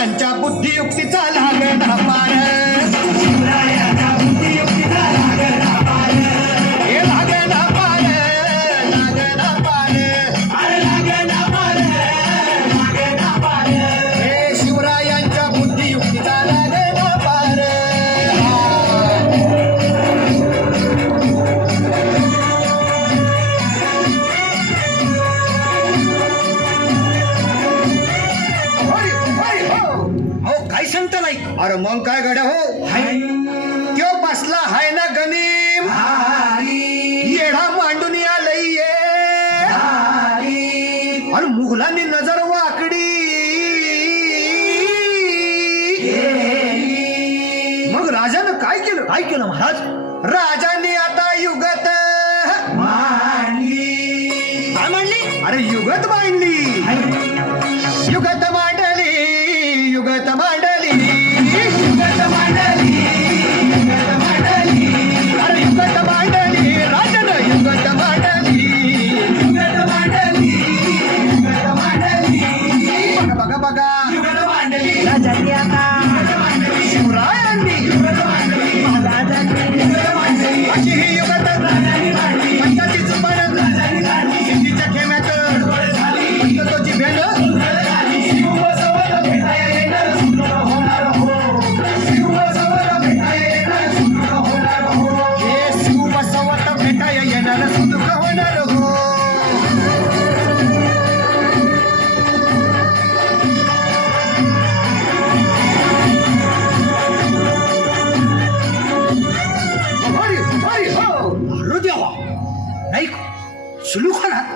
शिवरायांच्या बुद्धियुक्तीचा लागला पार, शिवरायांच्या बुद्धियुक्तीचा लागला पार, हे लागला पार, लागला पार, अरे लागला पार, लागला पार, हे शिवरायांच्या बुद्धियुक्तीचा लागला पार. काय सांगता नाही? अरे मग काय गड्या हो, त्यो बसला हाय ना गनीम, येडा मांडून आलंय आणि मुघलांनी नजर वाकडी, मग राजानं काय केलं? काय केलं महाराज? राजांनी आता युगत मांडली. काय मांडली? अरे युगत मांडली, युगत मांडली, युगत मांडली, युगत मांडली, युगत मांडली, अरे युगत मांडली, राजानं युगत मांडली, युगत मांडली, युगत मांडली. बघा बघा बघा, युगत मांडली राजांनी आता, शिवरायांनी युगत मांडली, महाराजांनी युगत मांडली, अशी ही युगत राजांनी मांडली. पंचाची जुबान राजांनी काढली, सिद्धीच्या खेम्यात पंचतोची भेंड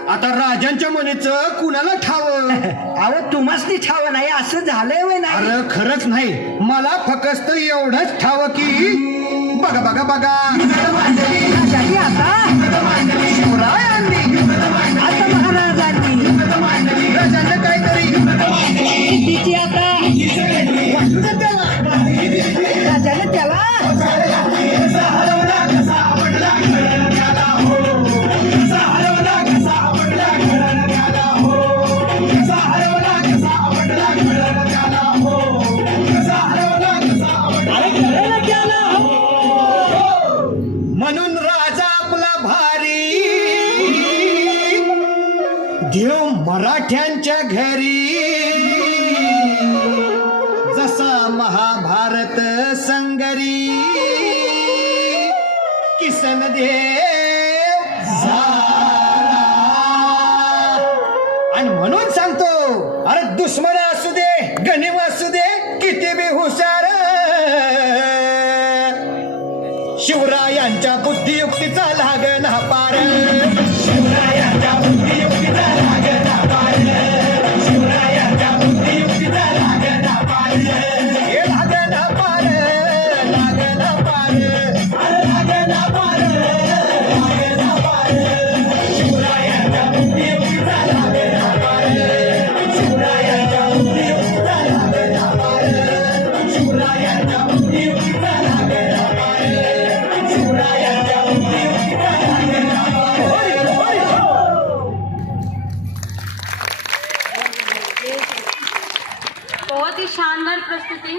आता राजांच्या मनेचं कुणाला ठाव? अहो तुम्हासनी ठाव नाही असं झालंय वय नाही? अरे खरंच नाही, मला फक्त एवढंच ठाव की बघा बघा बघा, राजांनी आता, शिवरायांनी आता महाराजांनी, राजांना काहीतरी सिद्धीची आता राजाने त्याला म्हणून राजा आपला भारी, देव मराठ्यांच्या घरी, जसा महाभारत संगरी, किसन देव झाला. आणि म्हणून सांगतो, अरे दुश्मन असू दे, गनिम असू दे, किती बी हुशार, शिवरायांच्या बुद्धियुक्तीचा लागला पार, शिवरायांच्या बुद्धियुक्तीचा लागला पार, शिवरायांच्या बुद्धियुक्तीचा लागला पार, हे लागला पार, लागला पार, लागला पार, लागला पार, शिवरायांच्या बुद्धियुक्तीचा लागला पार, शिवरायांच्या बुद्धियुक्तीचा लागला पार, शिवरायांच्या बुद्धियुक्तीचा लागला पार. बहुत ही शानदार प्रस्तुति।